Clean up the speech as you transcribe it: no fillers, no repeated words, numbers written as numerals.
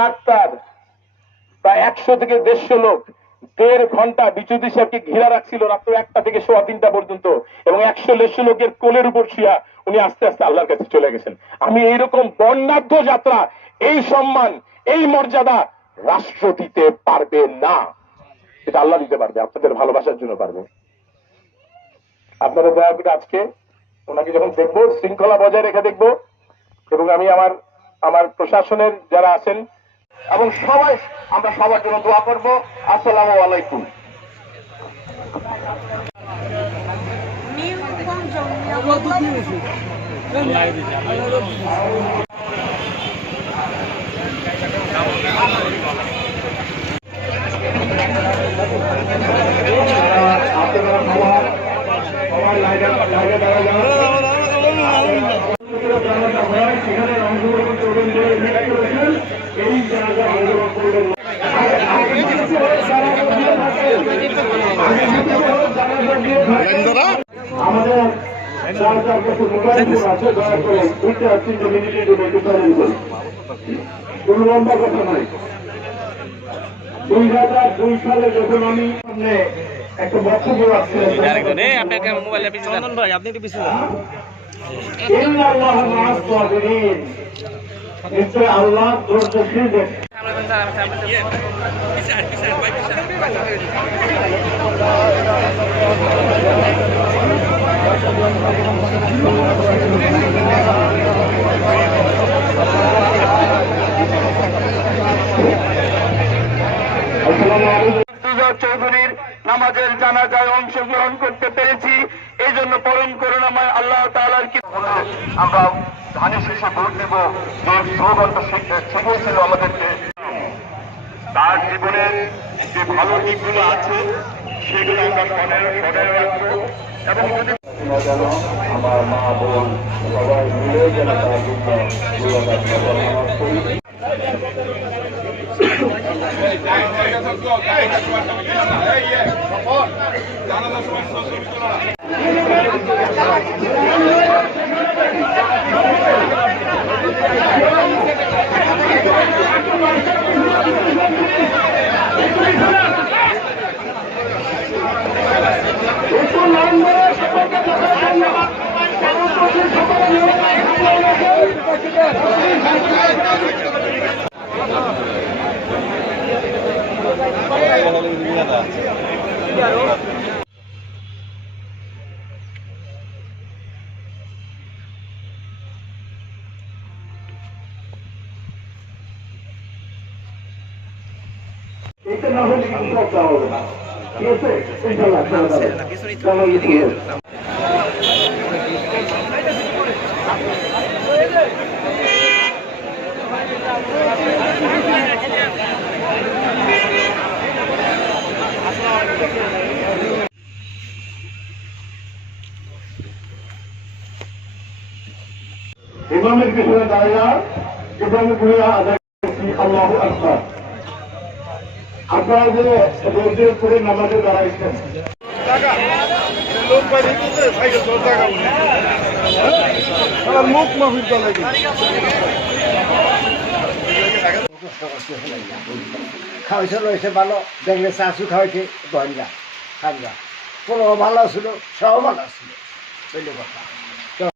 Doctor প্রায় 100 থেকে 150 লোক 1.5 ঘন্টা বিচুদি সাহেবকে ঘিরা রাখছিল রাত্র 1টা থেকে 3:15 পর্যন্ত, এবং 100-150 লোকের কোলের উপর শুয়া উনি আস্তে আস্তে আল্লাহর কাছে চলে গেছেন। আমি এইরকম বর্ণাঢ্য যাত্রা, এই সম্মান, এই মর্যাদা রাষ্ট্র দিতে পারবে না, এটা আল্লাহ দিতে পারবে, আপনাদের ভালোবাসার জন্য পারবে। আপনারা দয়া করে আজকে ওনাকে যখন দেখবো শৃঙ্খলা বজায় রেখে দেখবো, এবং আমি আমার প্রশাসনের যারা আছেন এবং সবাই, আমরা সবার জন্য দোয়া করব। আসসালামু আলাইকুম। কোন লম্বা কথা নয়। 2002 সালে যখন আমি একটা বক্তব্য আল্লাহ চৌধুরীর নামাজের জানাজায় অংশগ্রহণ করতে পেরেছি, এই জন্য পরম করুণাময় আল্লাহ তাআলার কি আমরা ধানের শেষে ভোট দেব, যে স্লোগানটা শিখিয়েছিল আমাদেরকে। তার জীবনের যে ভালো দিকগুলো আছে সেগুলো আমরা স্মরণে রাখবো, এবং যদি আমার মা বোন সবাই মিলে যেন তার জন্য এটা না হলে কিছু একটা হবে না, ঠিক আছে? ইনশাআল্লাহ ইমামের পিছনে দাঁড়িয়ে ইব্রাহিম ভূঁইয়া আদায় করছি আল্লাহু আকবার। আপনারা যে রোদের করে নামাজে দাঁড়াইছেন, মুখ মাফির খাওয়াইছে রয়েছে ভালো, দেখলে চাষু খাওয়াইছে গঞ্জা খাঞ্জা, কোনো ভালো ছিল, সব ভালো ছিল, কথা।